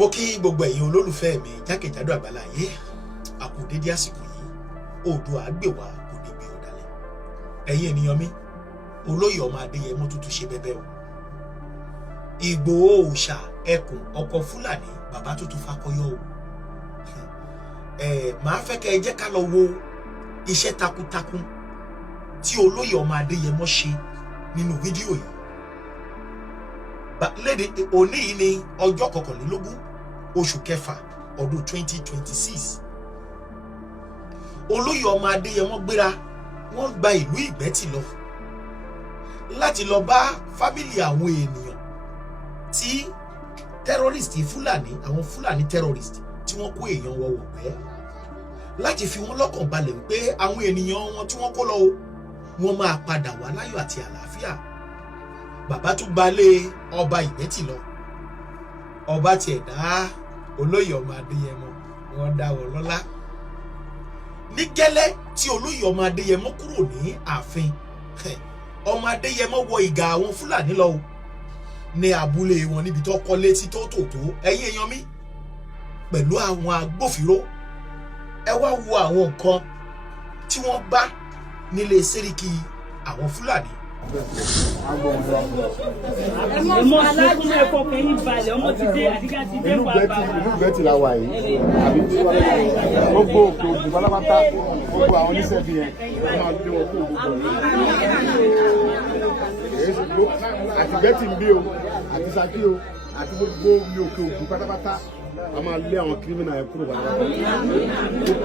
mo kí gbogbo ẹ̀yin olólùfẹ́ mi jákèjádò àgbáláyé a kú dédé àsìkò yìí Oòduà á gbè wá kò ní gbé ọ̀dàlẹ̀ ẹ̀yin ènìyàn mi olóyè ọmọ Adéyẹmọ tuntun ṣe bẹ́bẹ́ o Ìgbòho òòṣà ẹkùn ọkọ̀ Fúlàní bàbá tuntun fakọyọ o màá fẹ́ kẹ́ ẹ jẹ́ ká lọ wo iṣẹ́ takuntakun tí olóyè ọmọ Adéyẹmọ ṣe nínú fídíò yìí lédè òní yìí ní ọjọ́ 21 oṣù kẹfà ọdún 2026 olóyè ọmọ Adéyẹmọ gbéra wọ́n gba ìlú Ìgbẹ́tì lọ láti lọ bá fámìlì àwọn ènìyàn tí terrorist Fúlàní àwọn Fúlàní terrorist tí wọ́n kó èèyàn wọ wọ̀gbẹ́ láti fi wọ́n lọ́kàn balẹ̀ pé àwọn ènìyàn wọn tí wọ́n kó lọ wọ́n máa padà wá láyọ̀ àti àlàáfíà bàbá tún gbalẹ̀ ọba Ìgbẹ́tì lọ ọba tiẹ̀ dá olóyè ọmọ Adéyẹmọ wọ́n dá wọn lọ́lá ní gẹ́lẹ́ tí olóyè ọmọ Adéyẹmọ kúrò ní ààfin ọmọ Adéyẹmọ wọ ìgà àwọn Fúlàní lọ ní abúlé wọn níbi tó kọ́ létí tó tòótó ẹ̀yin èèyàn mi pẹ̀lú àwọn agbófinró ẹ wá wo àwọn nǹkan tí wọ́n bá nílé sẹ́ríkì àwọn Fúlàní. ọmọ aláàbò ẹ̀kọ́ kẹ́yìn balẹ̀ ọmọ ti dé àdìgá ti dé wà bá wa. ìlú Ìgbẹ́tì la wà yìí àbí gbogbo òkè òkè pátápátá gbogbo àwọn oníṣẹ́ fi yẹn wọ́n máa gbé wọn kó gbogbo àti Ìgbẹ́tì ń bí o àti Ṣakí o àti gbogbo òkè òkè pátápátá a máa lé àwọn kírímìnà yẹn kúrò pátápátá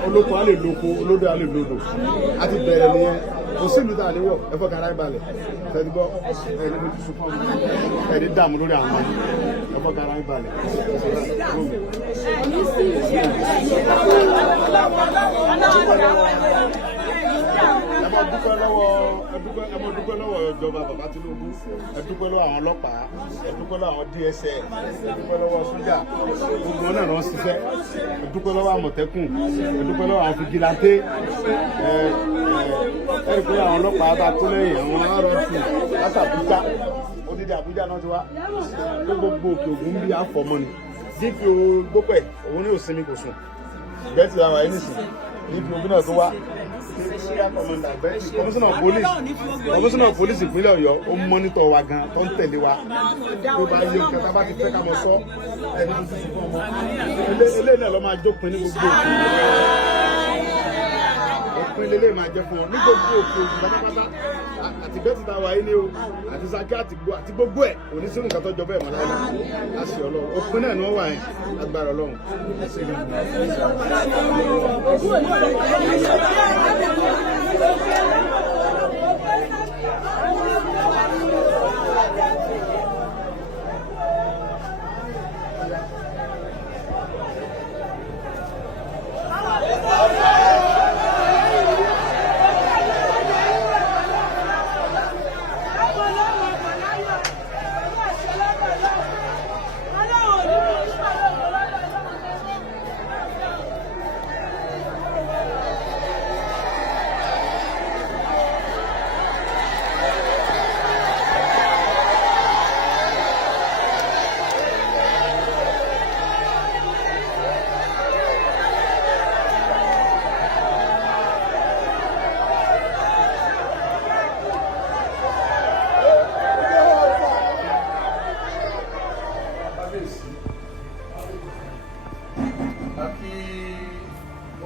olóko á lè lóko olódò á lè lódò a ti bẹ̀rẹ̀ nìyẹn kò sí ìlú tá a lè wọ̀ ẹ fọ́ kára ìbalẹ̀ tẹ́tí gbọ́ ẹni tó ti sùn fún mi ẹni dààmú lórí àwọn ọmọ ẹ fọ́ kára ìbalẹ̀. ẹ mọ dúpẹ́ lọ́wọ́ ìjọba bàbá Tinubu ẹ dúpẹ́ lọ́wọ́ àwọn ọlọ́pàá ẹ dúpẹ́ lọ́wọ́ àwọn DSS ẹ dúpẹ́ lọ́wọ́ sójà gbogbo náà lọ ṣiṣẹ́ ẹ dúpẹ́ lọ́wọ́ àmọ̀tẹ́kùn ẹ dúpẹ́ lọ́wọ́ àwọn fìgìláńtè ẹ rí pé àwọn ọlọ́pàá bá tó lẹ́yìn àwọn arọ́ọ̀tì láti Àbújá odidi Àbújá náà ti wá pé gbogbo òkè ògùn ń bí àfọmọ́ ni dípò gbópẹ̀ òun ní òsinmi kò sùn Ìgbẹ́tì àwọn ẹni sìn dípò òbí náà tó wá kọmíṣánná pólísì ìpínlẹ̀ Ọ̀yọ́ ó mọ́nítọ̀ wa gan tó ń tẹ̀lé wa tó bá yé nǹkan tá bá ti fẹ́ ká mọ sọ ẹni tó ti fún ọmọ eléyìí náà lọ́ máa jópin ní gbogbo òpin lélẹ́yìí máa jẹ́ fún ọ ní gbogbo òkè òkè pátápátá àti Ìgbẹ́tì tá a wà yìí ni o àti Ṣakí àti gbogbo ẹ̀ kò ní sínú nǹkan tó jọ bẹ́ẹ̀ mọ́ láyé láti Ọlọ́run òpin náà ni wọ́n wà yẹn agbára Ọlọ́run ẹ̀sìn náà.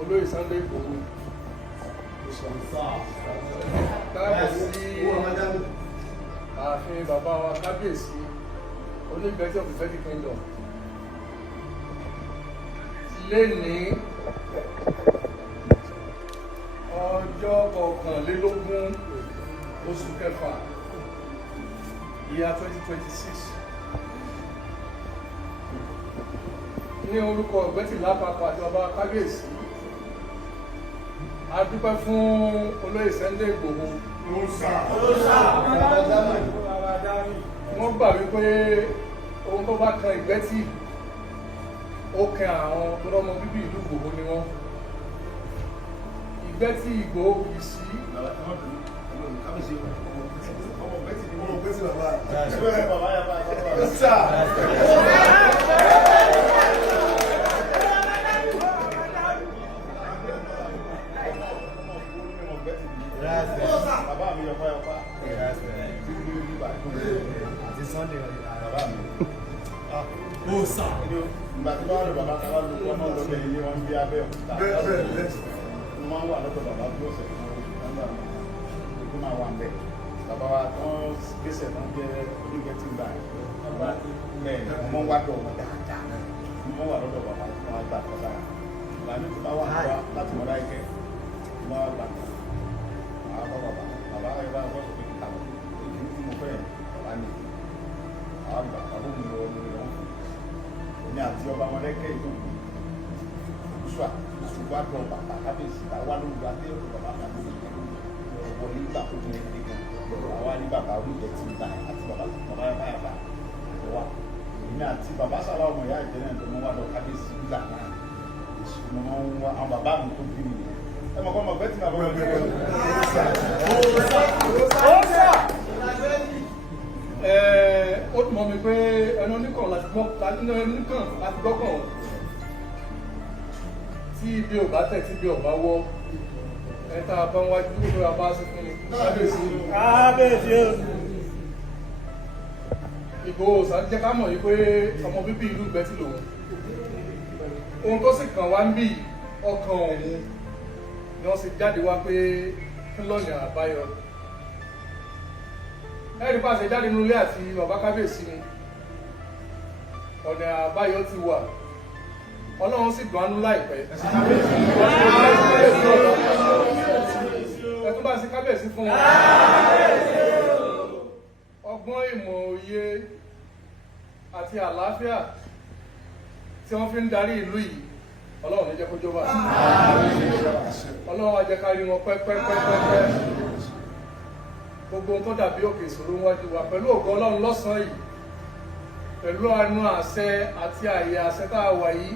olóyè Sunday Igboho káàbọ̀ sí ààfin bàbá wa kábíyèsí Onígbẹ́tì of Ìgbẹ́tì Kingdom lénìí ọjọ́ 21 oṣù kẹfà year 2026 ní orúkọ Ìgbẹ́tì lápapọ̀ àti bàbá kábíyèsí a dúpẹ́ fún olóyè Sunday Igboho wọ́n gbà wípé ohun tó bá kan Ìgbẹ́tì ó kan àwọn tó lọ́mọ bíbí ìlú Ìgbòho ni wọ́n. Ìgbẹ́tì Ìgbòho kìí sí yọpá àti Sunday bàbá mi. Ó sà. Ìgbà tí wọ́n lọ bàbá kan wá lóko ọmọ lọ́dẹ ilé wọn bí abẹ́ òkúta. Mo máa ń wà lọ́dọ̀ bàbá bí ọ̀sẹ̀ kan nígbà tó máa wà ń bẹ̀. Bàbá wa tán gbèsè tán jẹ́ onígbẹ́tì gbà bàbá bẹ́ẹ̀ ni wọ́n wá dọ̀ wọ́n dáadáa. Wọ́n wà lọ́dọ̀ bàbá tí wọ́n gbà kọ́ta. Bàbá mi ti bá wà láti mọ̀ láìpẹ́. Wọ́n wá gbà àwọn bàbá ẹ bá wọ́n sọ pé kíkà lọ èyí tí mo fẹ́ bàbá mi àwọn bàbá mi lọ lórí wọn ní àti ọba wọn lẹ́kẹ́ ìlú òkúṣùà àṣùgbọ́ àgbọ̀ bàbá kábíyèsí àwa ló gba dé ọ̀dọ̀ bàbá mi ọ̀pọ̀ nígbà tó ní ẹgbẹ́ kan àwa ní bàbá oníjẹ tí ń bá àti bàbá báyà bá wa èmi àti bàbá sábà ọmọ ìyá ìjẹ náà ló mú wá lọ kábíyèsí nígbà náà ìṣúná wọn wá àwọn bàbá mi tó bí mi nìyẹn. Ẹ mọ̀ kọ́ mọ̀ bẹ́ẹ̀ tí màá bọ́ ọmọ ẹgbẹ́ ó mọ̀ mi pé ẹnu oníkàn láti gbọ́kàn tí ibi ò bá tẹ̀ tí ibi ò bá wọ́ ẹ̀ta bá wájú tó lọ́ra bá sí fún mi kábíyèsí o. Ìgbòho jẹ́ ká mọ̀ yí pé ọmọ bíbí ìlú Ìgbẹ́tì lòun ohun tó sì kàn wá ń bì ọkàn òun ni wọ́n sì jáde wá pé kí lọ́nà àbáyọ. Ẹ̀rí bá ṣe jáde nínú ilé àti bàbá kábíyèsí ni ọ̀nà àbáyọ ti wà Ọlọ́run sì gbọ́nú láìpẹ́. Ẹ̀tún bá ṣe kábíyèsí fún wọn. Ọgbọ́n ìmọ̀ òye àti àlàáfíà tí wọ́n fi ń darí ìlú yìí Ọlọ́run ní jẹ́ kó jọba. Ọlọ́run á jẹ́ ká rí wọn pẹ́pẹ́pẹ́pẹ́. Gbogbo ohun tó dàbí òkè ìṣòro wájú wa pẹ̀lú ògo Ọlọ́run lọ́sàn-án yìí pẹ̀lú àánú àṣẹ àti àyè àṣẹ tá a wà yìí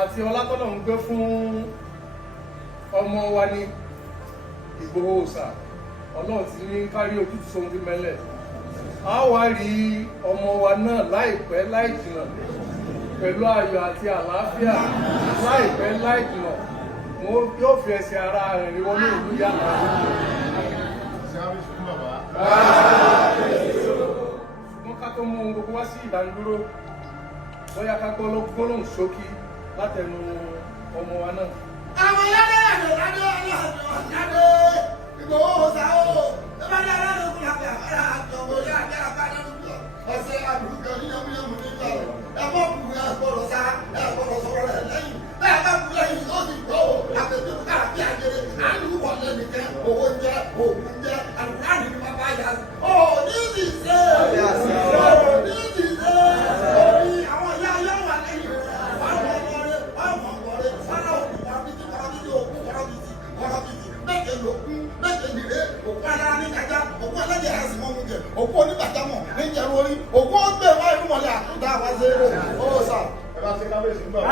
àti ọlátọ́lọ̀ ń gbé fún ọmọ wa ní Ìgbòho Òòṣà Ọlọ́run ti ní kárí ojútùú sóhun tí mẹ́lẹ̀. A wá rí ọmọ wa náà láìpẹ́ láì jìnnà pẹ̀lú ayọ̀ àti àlàáfíà láìpẹ́ láì jìnnà mo yóò fi ẹsẹ̀ ara rẹ̀ rí wọnú ìlú yàrá. Ṣùgbọ́n ká tó mú ohun gbogbo wá sí ìdánidúró bóyá ká gbọ́ gbólóhùn ṣókí látẹnu ọmọ wa náà. Àwọn yàrá Ìgbòho Òòṣà o ẹ bá dára lókun láti àfárá àjọwò yá àjẹ́ àbájá lókun ọ̀sẹ̀ àdúgbò yíyánmúyánmú nígbà rẹ̀ ẹ bọ́ kù ẹ gbọ́dọ̀ sá ẹ gbọ́dọ̀ sọ̀rọ̀ rẹ̀ lẹ́yìn bẹ́ẹ̀ bá kù lẹ́yìn ó sì gbọ́ o àtẹ̀tẹ̀ káàkiri àjẹrẹ àdúgbò wọlé nìkan owó ń jẹ òògùn ń jẹ àlùkò àdì ní bàbá yà ó ní ìdí ṣe ní ìdí ṣe orí àwọn ìyá ayé wà lẹ́yìn rẹ̀ wà lọ́wọ́ rẹ̀ wà mọ̀ rẹ̀ wà láwọn méje lòkun méje nìre òkú alára ní kájá òkú ẹlẹ́jẹ̀ ẹ̀sìn mọ́mú jẹ òkú onígbàjámọ̀ ní ìjẹun orí òkú ọgbẹ́ wa inú mọ̀lẹ́ àkúdá wa ṣe é ó sà. Ẹ bá ṣe kábíyèsí ń bọ̀.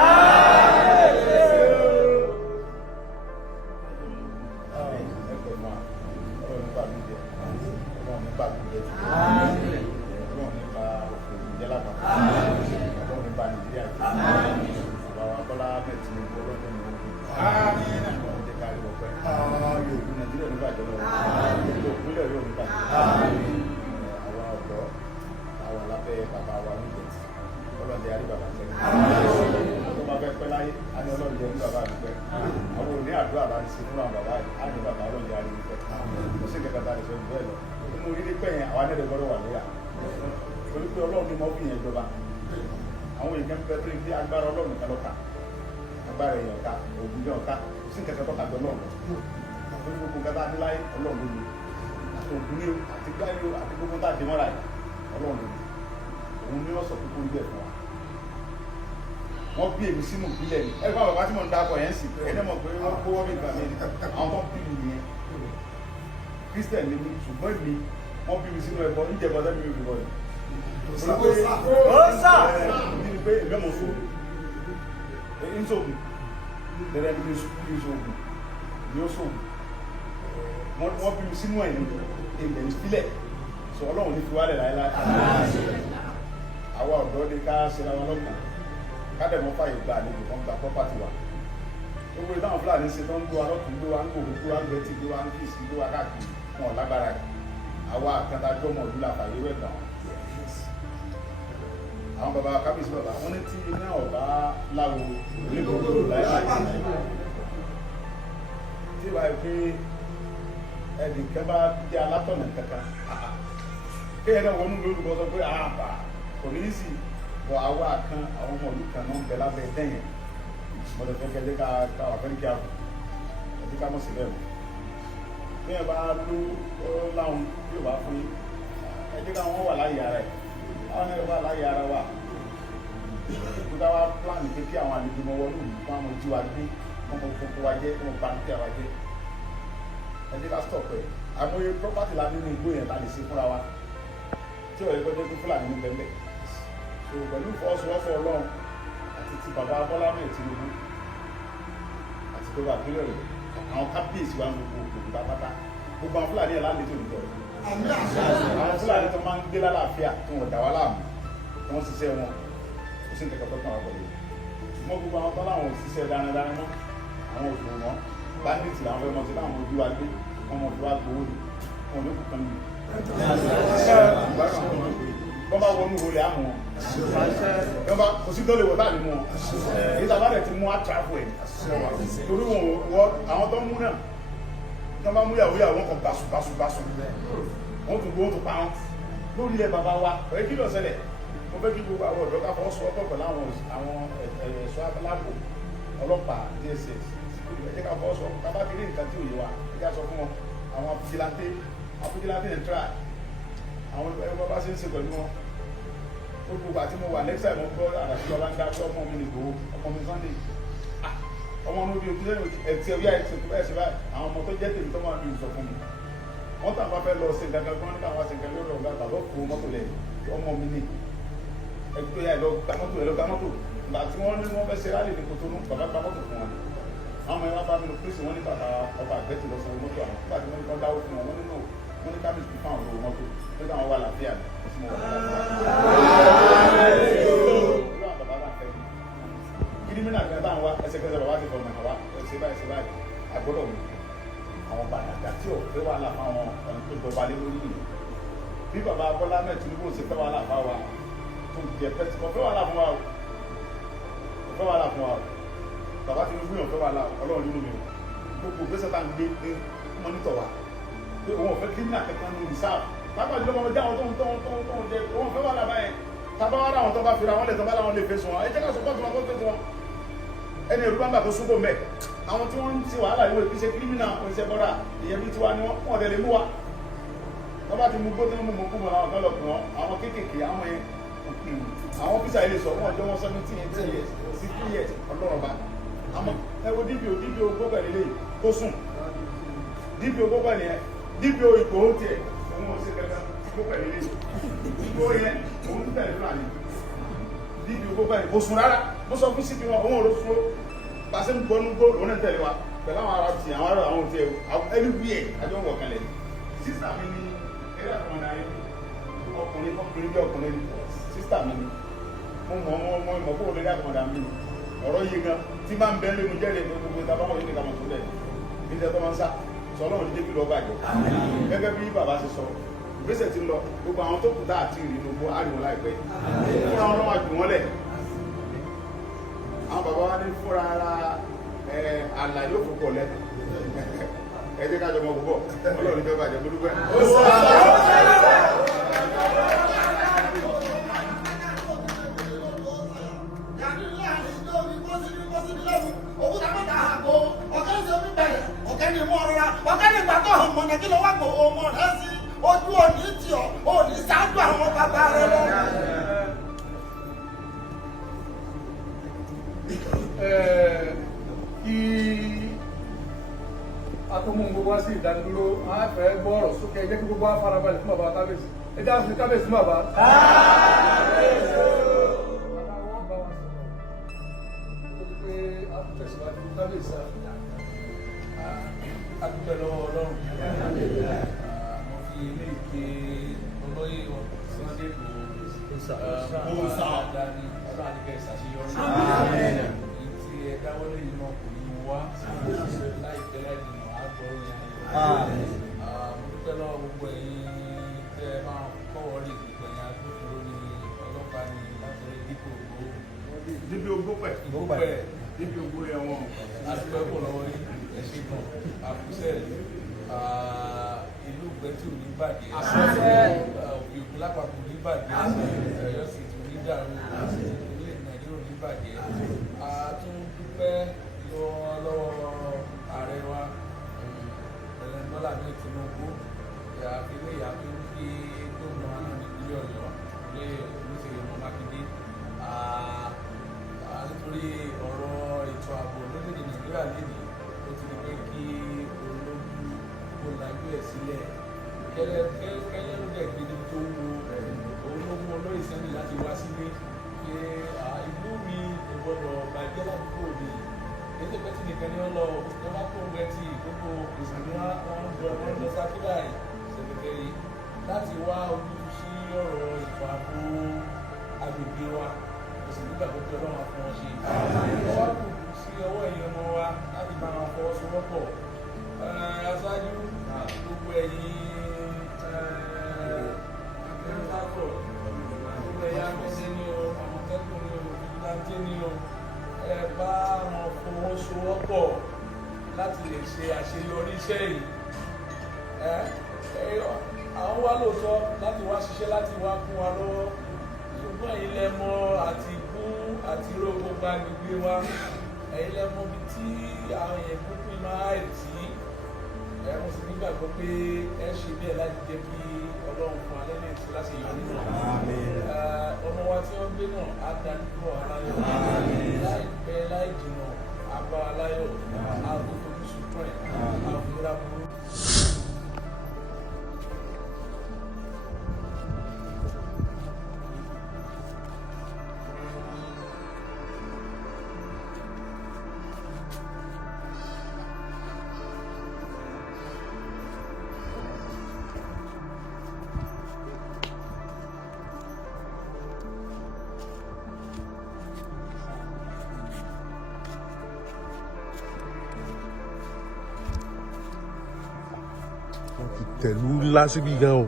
Àwọn èèyàn pẹ́ tó ń gbé agbára Ọlọ́run kan lọ́ka agbára èèyàn ká òògùn jẹ́ ọ̀ká sí kẹ̀kẹ́ tọ́ka jọ náà lórí gbogbo nǹkan tá a ní láyé Ọlọ́run ló ní òògùn ní àti gbáyé àti gbogbo tá a dé mọ́ra yìí Ọlọ́run ló ní òun ní ọ̀sọ̀ púpọ̀ ń bẹ̀ fún wa. Wọ́n bí èmi sínú ìpínlẹ̀ ni ẹ gbọ́dọ̀ bá tí mo ń dákọ̀ yẹn sì ẹ̀ dẹ́mọ̀ pé wọ́n gbówó mi gbà mí àwọn tó ń bí mi nìyẹn Christian ni mi ṣùgbọ́n èmi wọ́n bí mi sínú ẹ̀bọ níjẹ̀bọ tẹ́mi mi bọ̀ ni. Òòṣà ní pé ìgbẹ́mọ̀ só ìṣògùn lẹ́rẹ́ bí ìṣògùn ni ó ṣògùn wọ́n bí mi sínú ẹ̀yìn ilẹ̀ ìpínlẹ̀ sọ Ọlọ́run ní fi wálẹ̀ láíláí. Àwa ọ̀dọ́ ní ká ṣe ra wọn lọ́kàn kádẹ̀mọ́ fàyè gba àlejò kan gba pọ́pátì wa gbogbo ìdáhùn Fúlàní ṣe tó ń gbé wa lọ́kùn gbé wa ń gbòòrò gbé wa ń gbẹ́tì gbé wa ń fìsì gbé wa káàkiri wọn lágbára yìí àwa àkàntàjọ́ mọ̀ ọdún làfàyè rẹ̀ gbà wọn. Àwọn bàbá kábíyèsí bàbá wọn ní tí iná ọ̀bá láwo onígbòkó láìláì tí wàá pé ẹnìkan bá jẹ́ alátọ̀nà kankan kéèyàn náà wọnú lórúkọ sọ pé àbá kò ní í sì bọ̀ àwa kan àwọn ọmọ ìlú kan náà ń bẹ lábẹ́ dẹ́yìn mọ̀lẹ́ fẹ́ kẹ́jẹ́ ká wà fẹ́ kí a kù ẹ̀dí ká mọ̀ sí bẹ́ẹ̀ mọ̀ bí ẹ bá ló láwọn yóò bá fún yín ẹ̀dí ká wọ́n wà láyé ara ẹ̀ àwọn ẹ̀rọ wà láyé ara wa kó dá wa plan pé kí àwọn àlejò mọ wọlé òní fún àwọn ojú wa gbé wọn mọ gbogbo wa jẹ wọn bá ń tẹ wa jẹ ẹ̀dí ká stop ẹ̀ àmọye property la nínú igbó yẹn ta lè ṣe fúnra wa tí ọ̀rẹ́ gbọ́dọ̀ pé Fúlàní ní bẹ́ẹ̀ so pẹ̀lú ìfọwọ́sowọ́pọ̀ Ọlọ́run àti ti bàbá Bọ́lá mẹ́rin Tinubu àti tó bá pínlẹ̀ rẹ̀ àwọn kábíyèsí wa ń gbogbo òkúta pátá gbogbo àwọn Fúlàní ẹ̀ láǹdé tó nìjọ àwọn Fúlàní tó máa ń gbé lálàáfíà tí wọ́n dà wá láàmú tí wọ́n ṣiṣẹ́ wọn kò sí nǹkan tó kàn wá pẹ̀lú mọ́ gbogbo àwọn tó láwọn òṣìṣẹ́ dáradára mọ́ àwọn òṣùwọ̀n mọ́ bandits làwọn fẹ́ mọ́ sí láwọn ojú wa gbé wọn mọ̀ fi wá gbowó ni wọn ò ní kù kan nù bọ́n bá wọnú wọlé àmú wọn bá kò sí tó lè wọ táàlì mú wọn èyí tàbá rẹ̀ ti mú àtàkù ẹ̀ torí wọn àwọn tó ń mú náà tí wọ́n bá mú yàwó yàwó wọn kàn báṣubáṣu wọ́n tún gbóhùn tó pa wọn lórí ilẹ̀ bàbá wa ọ̀rẹ́ kí ló ṣẹlẹ̀ wọ́n fẹ́ kí gbogbo àwọn ọ̀dọ́ ká fọwọ́ sọ ọ́tọ̀ pẹ̀lú àwọn ẹ̀ṣọ́ aláàbò ọlọ́pàá DSS ẹ̀jẹ̀ ká fọwọ́ sọ ká bá kiri nǹkan tí ò yé wa ẹ̀jẹ̀ sọ fún wọn àwọn afijilante ẹ̀ tra àwọn ẹgbẹ́ bá ṣe ń ṣe pẹ̀lú wọn gbogbo àti mo wà lẹ́sà ìmọ̀ gbọ́ àdàtí ọba ń dá sí ọmọ mi nìgbò ọmọ mi Sunday ọmọ mi bí òkú lẹ́nu ẹ̀tì ẹ̀wí àìsàn tó bẹ́ẹ̀ ṣe báyìí àwọn ọmọ tó jẹ́ tèmi tó máa bí ìsọ fún mi wọ́n tàn bá fẹ́ lọ sí ìdájọ́ gbọ́n nígbà wọn ṣe nǹkan lórí ọ̀gá bàbá kó mọ́tò lẹ̀ ọmọ mi ní ẹgbẹ́ yà lọ gbá mọ́tò ìgbà tí wọ́n ní wọ́n fẹ́ ṣe rálì ní Kòtónú bàbá gbá mọ́tò fún wọn àwọn ẹ̀rọ bá mi lọ pèsè wọn ní bàbá ọba àgbẹ̀tì lọ sọ̀rọ̀ mọ́tò àwọn nígbà tí wọ́n ní kọ́ dáwó fún wọn wọ́n nínú wọn ní kábíyèsí fún àwọn olówó mọ́tò nígbà wọn wà láfíà ní kírímìnà kan táwọn wá ẹsẹ̀kẹsẹ̀ bàbá ti fọ̀nà àwa ẹsẹ̀ báyìí àgbọ́dọ̀ mi àwọn bàtàkà tí ò fẹ́ wà láfa wọn ọ̀nà tó dọ̀ba lé lórí nìyẹn bí bàbá Bọ́lá mẹ́rin Tinubu ṣe fẹ́ wà láfa wa tó jẹ pẹ́sì kò fẹ́ wà láfa wa o kò fẹ́ wà láfa wa o bàbá Tinubu yàn fẹ́ wà láfa Ọlọ́run nínú mi o gbogbo gbèsè tá à ń gbé ní mọ́nítọ̀ wa pé òun ò fẹ́ kírímìnà kankan ní rìsáàbù pápá ìjọba ọmọdé àwọn tó ń jẹ òun fẹ́ wà láfa yẹn tàbá wà láwọn tó bá fira wọn lè tó bá láwọn lè fèsì wọn ẹ jẹ́ ká sọpọ́tù wọn kó tẹ̀sí wọn ẹni èrú bá ń bà kó súnkò mẹ́ àwọn tí wọ́n ń ti wàhálà ìwé ìpín ṣe kírímìnà oníṣẹ́ bọ́dà ìyẹn bí tiwa ni wọ́n tẹ̀lé mú wa wọ́n bá ti mú gbó tí wọ́n mú kú mọ́ àwọn kan lọ pọ̀ àwọn kéékèèké àwọn yẹn àwọn ọ́fíìsà ilé sọ wọn ọjọ́ wọn 17 years 16 years ọlọ́rọ̀ bá àmọ́ ẹ wo DPO gbogbo ẹ̀ lélẹ́yìí kó sùn DPO gbogbo ẹ̀ nìyẹn DPO Ìgbòho tiẹ̀ òun ò ṣe kẹta gbogbo ẹ̀ lélẹ́yìí gbogbo yẹn òun tẹ̀lé fúlàní DPO gbogbo ẹ̀ kò sùn rárá mo sọ fún síbi wọn òun ò lọ sùn ó pàṣẹ ń gbọ́ nígbó òun náà tẹ̀lé wa pẹ̀lú àwọn ará ti àwọn ará àwọn tiẹ̀ ẹni wí ẹ̀ àjọ wọ̀ kalẹ̀ sísà mi ní ẹ̀rọ àtọmọdé ayé ọkùnrin bí ọkùnrin sísà mi ní mo mọ̀ fún olórí àtọmọdé mi ọ̀rọ̀ yìí gan tí máa ń bẹ́ lẹ́nu jẹ́rìí gbogbo ìtàbáwọ̀ yìí ní kàmọ̀ tó dẹ̀ ní tẹ́ tó máa ń sá sọlọ́run ní débi lọ́ọ́ bàjẹ́ gẹ́gẹ́ bí bàbá ṣe sọ ìgbésẹ̀ ti lọ gbogbo àwọn tó kù tá àti ìrìn gbogbo àríwọ̀n láìpẹ́ fúnra wọn wá jù wọ́n lẹ̀ àwọn bàbá wa ní fúnra ara àlà yóò fòkò lẹ ẹ jẹ́ ká jọ mọ púpọ̀ ọlọ́run ní bẹ́ẹ̀ bàjẹ́ mo dúpẹ́. ojú òní tí ọ òní ṣáájú àwọn bàbá rẹ lọ. Kí atọ́mú gbogbo wá sí ìdánidúró máa fẹ́ gbọ́ ọ̀rọ̀ sókè ẹ jẹ́ kí gbogbo wá farabalẹ̀ fún bàbá kábíyèsí ẹ jẹ́ àfi kábíyèsí fún bàbá. Adúpẹ́ lọ́wọ́ Ọlọ́run. Mo fi ilé ìké olóyè Sunday Igboho dání ọlọ́run àdìgẹ́ ìṣàṣeyọrí. Ìtì ẹ̀dáwọ́lé yìí náà kò ní wá láìpẹ́ láìdìnà àgbọ̀rọ̀ yẹn. Mo dúpẹ́ gbogbo ẹ̀yin tẹ́ ẹ máa kọ́wọ́ rí gbogbo ẹ̀yin agbófinró ní ọlọ́pàá ní látọ̀rí dípò ògbó. dípò ògbó pẹ̀. dípò ògbó yẹn wọn. àtúbọ̀ ẹ̀kọ́ lọ́wọ́ rí ẹ̀ṣin kan àkúṣẹ́ ìlú gbẹ́tì ò ní bàjẹ́. òkè òkun lápapọ̀ ò ní bàjẹ́. Ọ̀yọ́ sì tún ní dàrú. orílẹ̀-èdè Nàìjíríà ò ní bàjẹ́. a tún dúpẹ́ lọ́wọ́ ààrẹ wa Bọ́lá ní Tinubu ilé ìyàtọ̀ ní gómìnà náà nípínlẹ̀ Ọ̀yọ́ ilé olóṣèlú ọmọ Mákindé nítorí ọ̀rọ̀ ètò ààbò lórílẹ̀-èdè Nàìjíríà lẹ́yìn ó ti di pé kí olójú kó lajú ẹ̀ sílẹ̀ kẹ́lẹ́ ló dẹ̀ gbé tó wo ológun olóyè sẹ́ni láti wá sílé pé ìlú mi kò gbọdọ̀ bàjẹ́ ládùúgbò mi ètò ìpẹ́tì nìkan ni wọ́n lọ kó ń gẹ̀ẹ́tì gbogbo ìsìnkú wọn lọ sákìlà ìṣẹ̀lẹ̀kẹ́rì láti wá ojú sí ọ̀rọ̀ ètò ààbò agbègbè wa òsìnkú gbàgbọ́ pé Ọlọ́run á fún wọn ṣe. ọwọ́ kù sí ọwọ́ ẹ̀yin ọmọ wa láti bá wọn fọwọ́sowọ́pọ̀ aṣáájú gbogbo ẹ̀yin akẹ́kọ̀ọ́ gbogbo ẹ̀yin akẹ́sẹ́ ní o àmọ̀tẹ́kùn ní o fìdíláńtẹ́ ní o ẹ bá wọn fọwọ́sowọ́pọ̀ láti lè ṣe àṣeyọrí iṣẹ́ yìí. àwọn wá lóòótọ́ láti wá ṣiṣẹ́ láti wá kún wa lọ́wọ́ ṣùgbọ́n ẹ̀yin lẹ mọ̀ àti gún àti rógbó gba gbígbé wa ẹ̀yin lẹ mọ̀ bí tí àwọn èèyàn pínpín máa ẹ̀ tí mo sì nígbàgbọ́ pé ẹ ṣe bẹ́ẹ̀ láti jẹ́ kí Ọlọ́run fún alẹ́ lè ti láti yọ nínú ọmọ wa tí wọ́n gbé náà á dájú bọ̀ aláyọ̀ láìpẹ́ láì jìnnà àbá aláyọ̀ àgùntàn oníṣùpẹ̀ àfúnra burú. tẹ̀lú ńlá síbi gan o.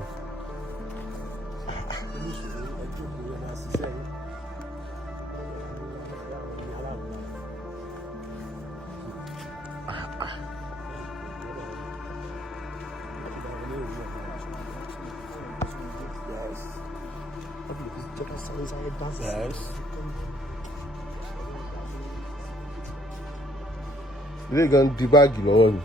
ilé gan di báàgì lọ́wọ́ mi.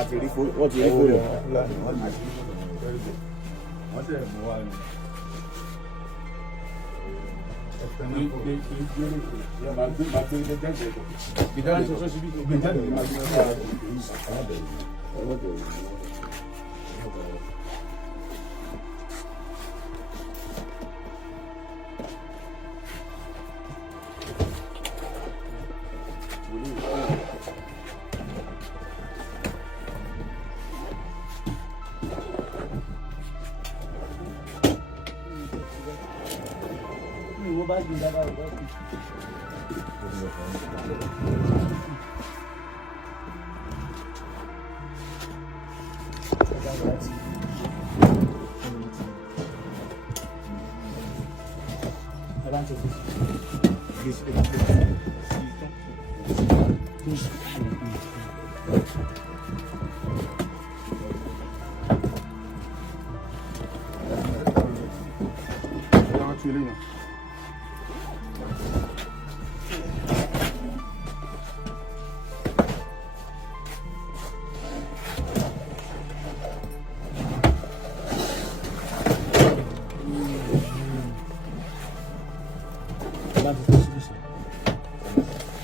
wọ́n ti rí fóònù. wọ́n sì mú wa ni.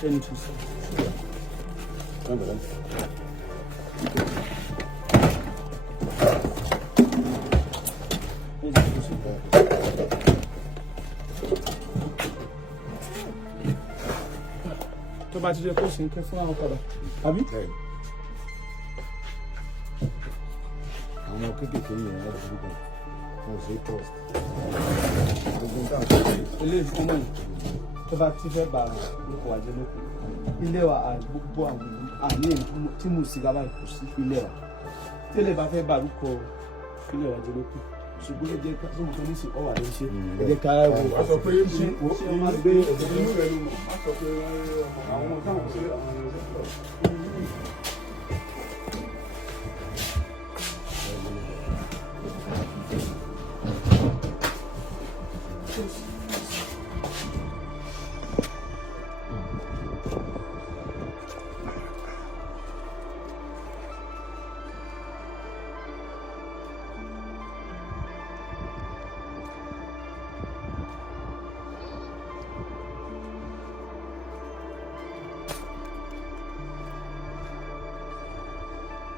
ẹni tó sọ. tó bá ti jẹ́ kó sì ń kẹ́ fún àwọn padà àbí. àwọn kéékèèké yìí wọ́n ti dúró wọn ò sí trust. ilé ìfowópamọ́ yìí tó bá ti fẹ́ bá lóko àjẹ lóko ilé wa gbogbo àwọn àní tí mo sì bàbá kò sí ilé wa tí ilé bá fẹ́ bá lóko ilé wa jẹ lóko ṣùgbọ́n ẹ jẹ́ ká tó nǹkan níṣẹ́ ọ̀wà ló ń ṣe ẹ jẹ́ ká wò ó sọ pé ṣé wọ́n máa gbé inú rẹ̀ ló mọ̀ má sọ pé àwọn ọmọ táwọn ṣe àwọn ọmọ ṣe pọ̀.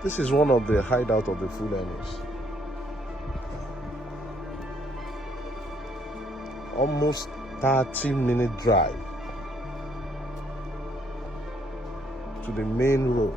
This is one of the hideout of the Fulanis. Almost 30-minute drive to the main road.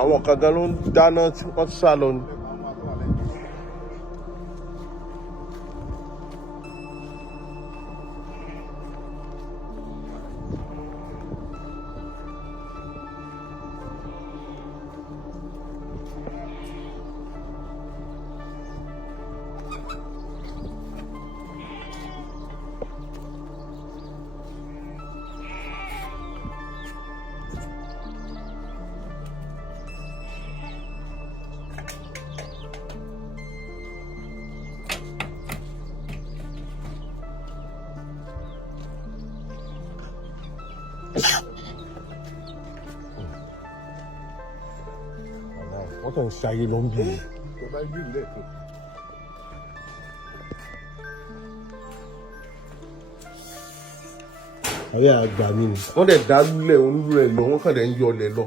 Àwọn kan gan ló ń dáná tí wọ́n sá lọ ni. Wọ́n kàn ń ṣayé ló ń bì í. Ayé àgbà mi ni. Wọ́n dẹ̀ dá lulẹ̀ onírúurẹ̀ lọ, wọ́n kàn dẹ̀ ń yọlẹ̀ lọ.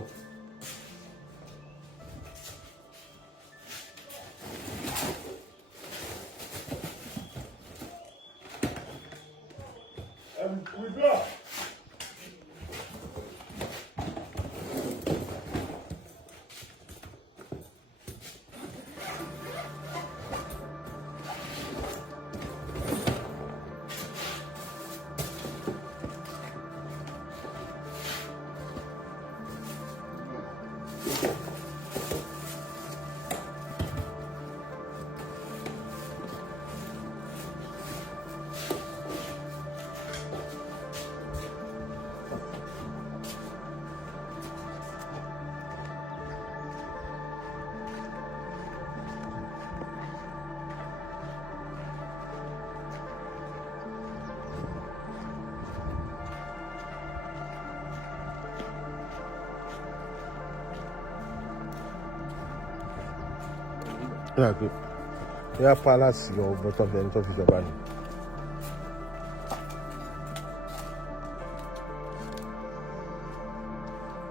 Ní palace ọgbọ́n tó fi ẹni tó fi jọba ni.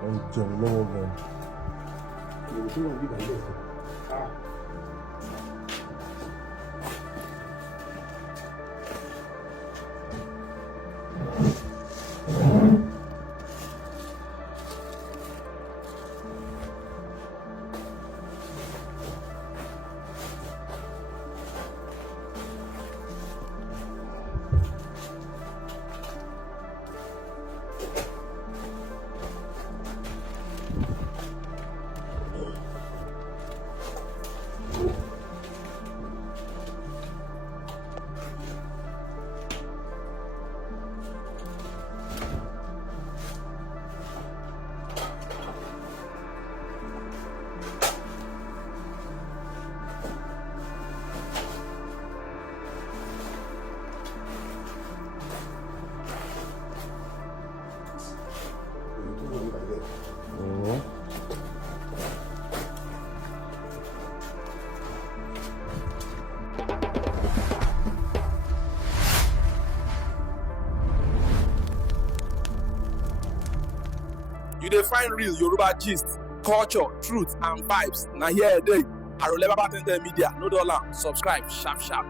Wọ́n jẹun lọ́wọ́ gan-an. You dey find real Yoruba gist, culture, truth and vibes. Na here dey. Arole Baba Ten Media. No dollar. Subscribe sharp sharp.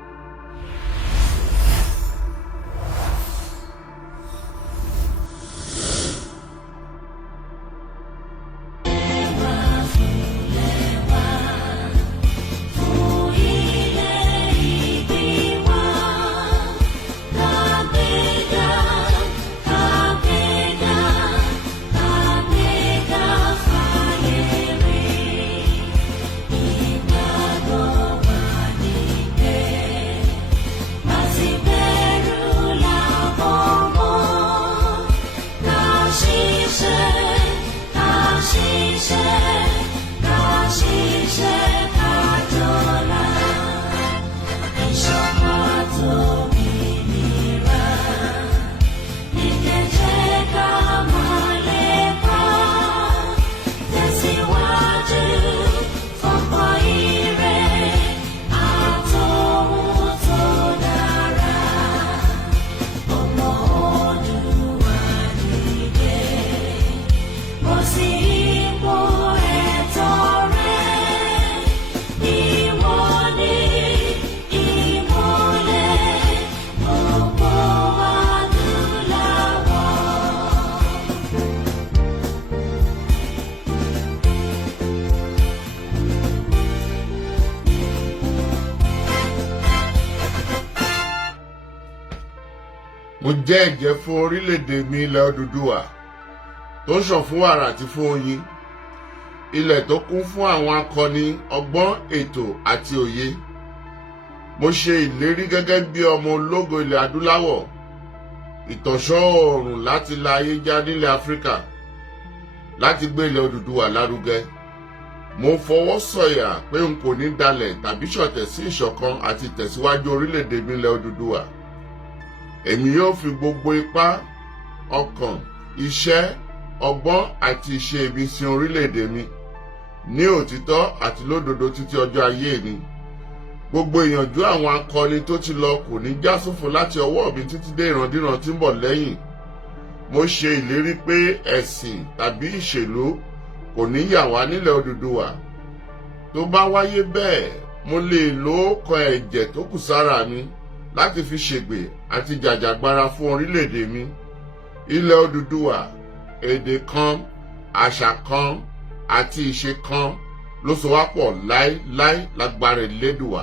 Mo jẹ́ ẹ̀jẹ́ fún orílẹ̀-èdè mi ilẹ̀ Odùduwà tó ṣàn fún wàrà àti fún oyin, ilẹ̀ tó kún fún àwọn akọni ọgbọ́n ètò àti òye. Mo ṣe ìlérí gẹ́gẹ́ bí ọmọ ológo ilẹ̀ adúláwọ̀, ìtànṣán oòrùn láti la ayé já nílẹ̀ Áfíríkà, láti gbé ilẹ̀ Odùduwà lárugẹ. Mo fọwọ́ sọ̀yà pé n kò ní dalẹ̀ tàbí ṣọ̀tẹ̀ sí ìṣọ̀kan àti ìtẹ̀síwájú orílẹ̀-èdè mi ilẹ̀ Odùduwà. Èmi yóò fi gbogbo ipá, ọkàn, iṣẹ́, ọgbọ́n àti ìṣe mi sin orílẹ̀-èdè mi ní òtítọ́ àti lódodo títí ọjọ́ ayé mi. Gbogbo ìyànjú àwọn akọni tó ti lọ kò ní já sófo láti ọwọ́ mi títí dé ìrandíran tí ń bọ̀ lẹ́yìn. Mo ṣe ìlérí pé ẹ̀sìn tàbí ìṣèlú kò ní yà wá nílẹ̀ Odùduwà. Tó bá wáyé bẹ́ẹ̀, mo lè lo ọkọ̀ ẹ̀jẹ̀ tó kù sára mi láti fi ṣègbè àti jàjàgbara fún orílẹ̀-èdè mi. Ilẹ̀ Odùduwà, èdè kan, àṣà kan àti ìṣe kan ló so wá pọ̀ láéláé lágbára Elédùwà.